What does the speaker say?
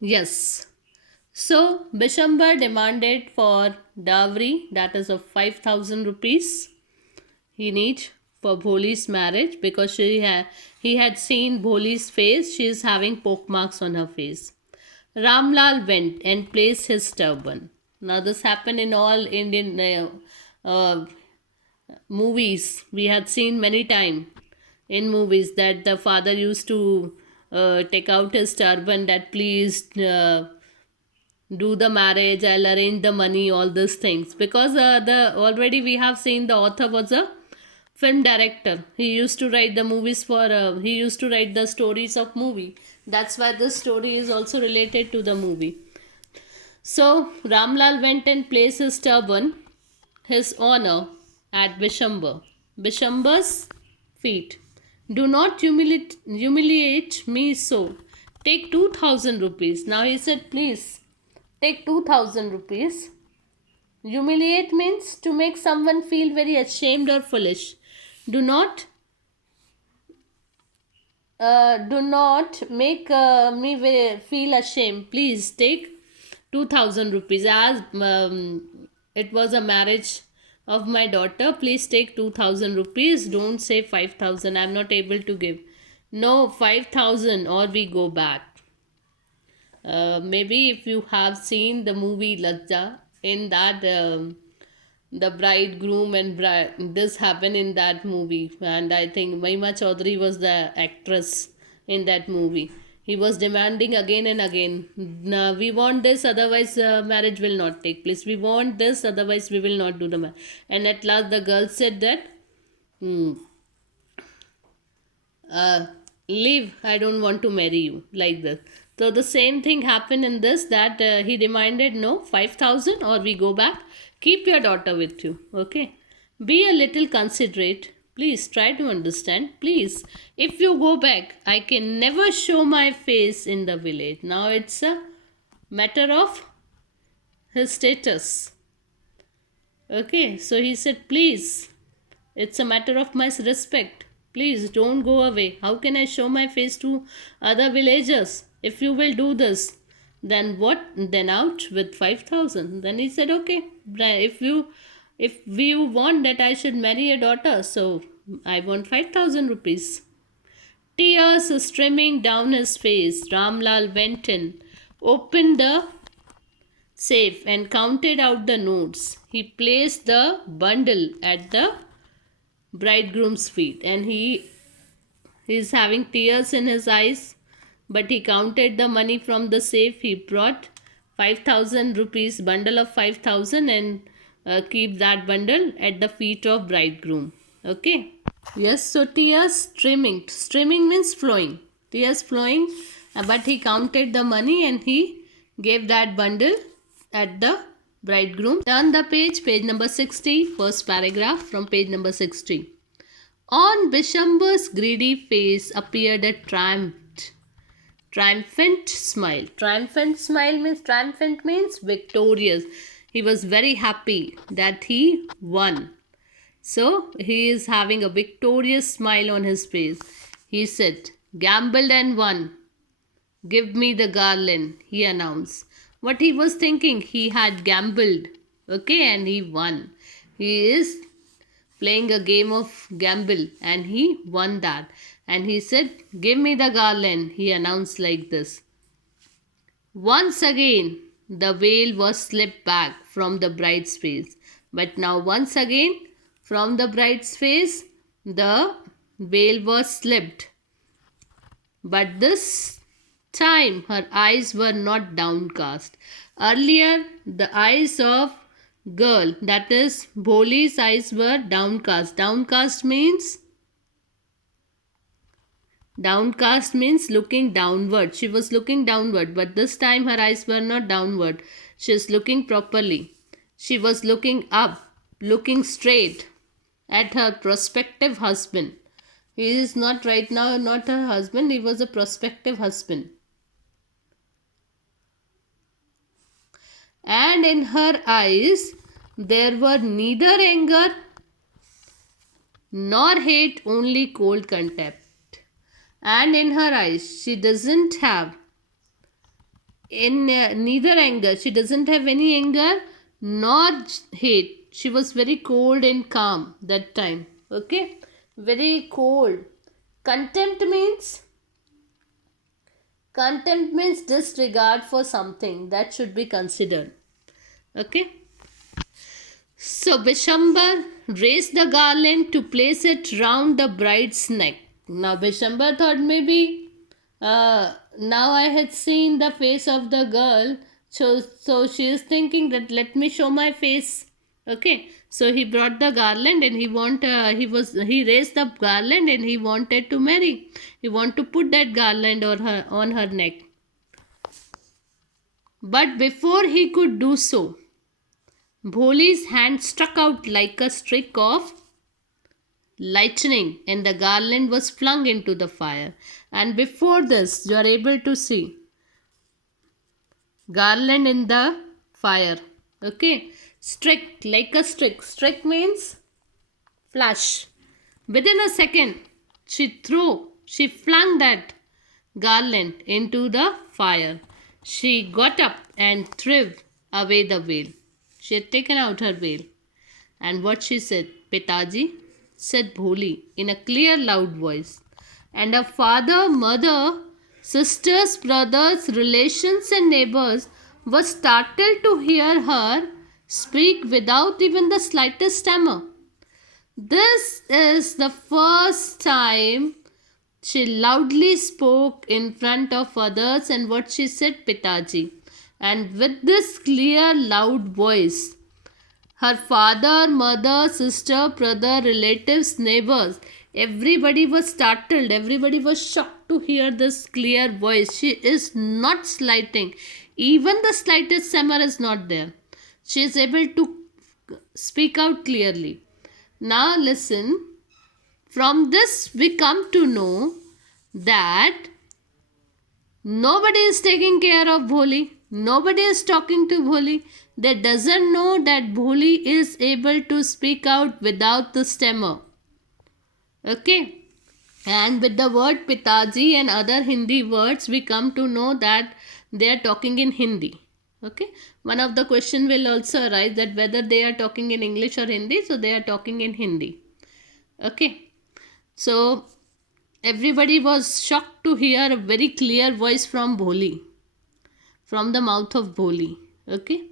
Yes. So Bishambar demanded for dowry, that is of 5,000 rupees he need for Bholi's marriage, because he had seen Bholi's face. She is having poke marks on her face. Ramlal went and placed his turban. Now this happened in all Indian movies. We had seen many times in movies that the father used to take out his turban, that please do the marriage, I'll arrange the money, all these things, because the already we have seen the author was a film director. He used to write the movies for he used to write the stories of movie. That's why this story is also related to the movie. So Ramlal went and placed his turban, his honor, at Bishambar's feet. Do not humiliate me so. Take 2,000 rupees. Now he said, please take 2,000 rupees. Humiliate means to make someone feel very ashamed or foolish. Do not do not make me feel ashamed. Please take 2,000 rupees. As it was a marriage of my daughter, please take 2,000 rupees. Don't say 5,000. I'm not able to give. No, 5,000 or we go back. Maybe if you have seen the movie Lajja, in that the bridegroom and bride, this happened in that movie, and I think Mahima Chaudhary was the actress in that movie. He was demanding again and again, "No, we want this, otherwise marriage will not take place. We want this, otherwise we will not do the marriage." And at last the girl said that, "Hmm, uh, leave, I don't want to marry you," like this. So the same thing happened in this, that he demanded, no, 5,000 or we go back. Keep your daughter with you. Okay, be a little considerate, please try to understand, please. If you go back, I can never show my face in the village. Now it's a matter of his status. Okay, so he said, please, it's a matter of my respect. Please don't go away. How can I show my face to other villagers? If you will do this, then what? Then out with 5,000. Then he said, okay, if you want that I should marry a daughter, so I want 5,000 rupees. Tears streaming down his face, Ramlal went in, opened the safe and counted out the notes. He placed the bundle at the bridegroom's feet, and he is having tears in his eyes, but he counted the money from the safe. He brought 5,000 rupees, bundle of 5,000, and keep that bundle at the feet of bridegroom. Okay. Yes, so tears streaming. Streaming means flowing. Tears flowing, but he counted the money and he gave that bundle at the bridegroom. Turn the page, page number 60, first paragraph from page number 60. On Bishambar's greedy face appeared a triumphant smile. Triumphant means victorious. He was very happy that he won. So he is having a victorious smile on his face. He said, gambled and won. Give me the garland, he announced. What he was thinking, he had gambled, okay, and he won. He is playing a game of gamble and he won that. And he said, give me the garland, he announced like this. Once again, the veil was slipped back from the bride's face. But now once again, from the bride's face, the veil was slipped. But this time her eyes were not downcast. Earlier, the eyes of girl, that is Bholi's eyes, were downcast. Downcast means looking downward. She was looking downward, but this time her eyes were not downward. She is looking properly. She was looking up, looking straight at her prospective husband. He is not right now, not her husband, he was a prospective husband. And in her eyes, there were neither anger nor hate, only cold contempt. And in her eyes, she doesn't have in neither anger. She doesn't have any anger nor hate. She was very cold and calm that time. Okay, very cold. Contempt means disregard for something that should be considered. Okay. So Bishambar raised the garland to place it round the bride's neck. Now Bishambar thought maybe now I had seen the face of the girl, so she is thinking that let me show my face. Okay, so he brought the garland and he raised the garland and he wanted to marry. He wanted to put that garland on her neck. But before he could do so, Bholi's hand struck out like a streak of lightning and the garland was flung into the fire. And before this, you are able to see garland in the fire. Okay, streak like a streak. Streak means flash. Within a second, she flung that garland into the fire. She got up and threw away the veil. She had taken out her veil. And what she said, Pitaji, said Bholi in a clear, loud voice. And her father, mother, sisters, brothers, relations, and neighbors were startled to hear her speak without even the slightest stammer. This is the first time she loudly spoke in front of others, and what she said, Pitaji. And with this clear, loud voice, her father, mother, sister, brother, relatives, neighbors, everybody was startled. Everybody was shocked to hear this clear voice. She is not slighting. Even the slightest tremor is not there. She is able to speak out clearly. Now listen. From this we come to know that nobody is taking care of Bholi. Nobody is talking to Bholi. They doesn't know that Bholi is able to speak out without the stammer. Okay. And with the word Pitaji and other Hindi words, we come to know that they are talking in Hindi. Okay. One of the question will also arise that whether they are talking in English or Hindi. So they are talking in Hindi. Okay. So everybody was shocked to hear a very clear voice from Bholi, from the mouth of Bholi. Okay.